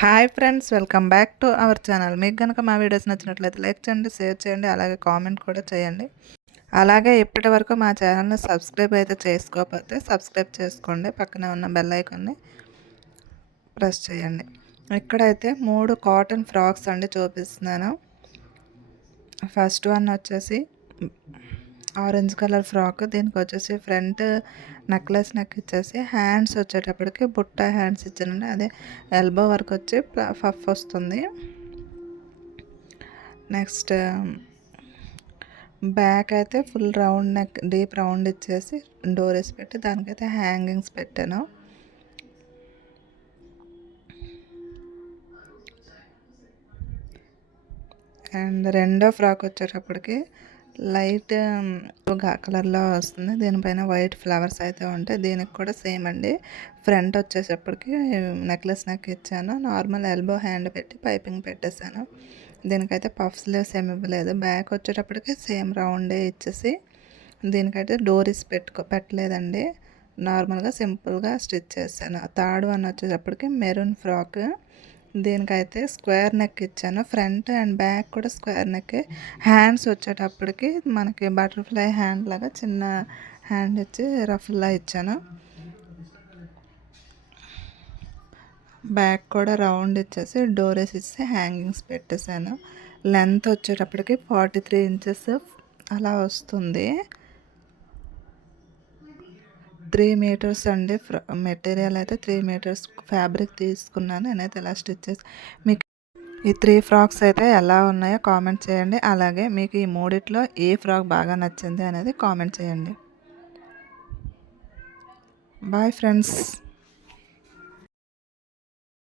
Hi friends, welcome back to our channel. మీకు కనుక మా వీడియోస్ నచ్చినట్లయితే లైక్ చేయండి, షేర్ చేయండి, అలాగే కామెంట్ కూడా చేయండి. అలాగే ఇప్పటి వరకు మా ఛానల్ని సబ్స్క్రైబ్ అయితే చేసుకోకపోతే సబ్స్క్రైబ్ చేసుకోండి. పక్కనే ఉన్న బెల్ ఐకాన్ని ప్రెస్ చేయండి. ఇక్కడైతే 3 కాటన్ ఫ్రాక్స్ అండి చూపిస్తున్నాను. ఫస్ట్ వన్ వచ్చేసి ఆరెంజ్ కలర్ ఫ్రాక్. దీనికి వచ్చేసి ఫ్రంట్ నెక్లెస్ నెక్ ఇచ్చేసి హ్యాండ్స్ వచ్చేటప్పటికి బుట్ట హ్యాండ్స్ ఇచ్చానండి. అదే ఎల్బో వరకు వచ్చి పఫ్ వస్తుంది. నెక్స్ట్ బ్యాక్ అయితే full round neck, deep round ఇచ్చేసి డోరీస్ పెట్టి దానికైతే హ్యాంగింగ్స్ పెట్టాను. అండ్ రెండో ఫ్రాక్ వచ్చేటప్పటికి లైట్ కలర్లో వస్తుంది. దీనిపైన వైట్ ఫ్లవర్స్ అయితే ఉంటాయి. దీనికి కూడా సేమ్ అండి. ఫ్రంట్ వచ్చేటప్పటికి నెక్లెస్ నెక్ ఇచ్చాను. నార్మల్ ఎల్బో హ్యాండ్ పెట్టి పైపింగ్ పెట్టేశాను. దీనికైతే పఫ్ స్లీవ్స్ ఏమి ఇవ్వలేదు. బ్యాక్ వచ్చేటప్పటికి సేమ్ రౌండే ఇచ్చేసి దీనికైతే డోరీస్ పెట్టలేదండి. నార్మల్గా సింపుల్గా స్టిచ్ చేశాను. థర్డ్ వన్ వచ్చేటప్పటికి మెరూన్ ఫ్రాక్. దీనికైతే స్క్వేర్ నెక్ ఇచ్చాను. ఫ్రంట్ అండ్ బ్యాక్ కూడా స్క్వేర్ నెక్. హ్యాండ్స్ వచ్చేటప్పటికి మనకి బటర్ఫ్లై హ్యాండ్ లాగా చిన్న హ్యాండ్ ఇచ్చి రఫ్లా ఇచ్చాను. బ్యాక్ కూడా రౌండ్ ఇచ్చేసి డోరేస్ ఇచ్చి హ్యాంగింగ్స్ పెట్టేశాను. లెంత్ వచ్చేటప్పటికి 43 ఇంచెస్ అలా వస్తుంది. 3 మీటర్స్ అండి. మెటీరియల్ అయితే 3 మీటర్స్ ఫ్యాబ్రిక్ తీసుకున్నాను. నేనైతే ఎలా స్టిచ్ చేసి మీకు ఈ 3 ఫ్రాక్స్ అయితే ఎలా ఉన్నాయో కామెంట్ చేయండి. అలాగే మీకు ఈ మూడిట్లో ఏ ఫ్రాక్ బాగా నచ్చింది అనేది కామెంట్ చేయండి. Bye friends.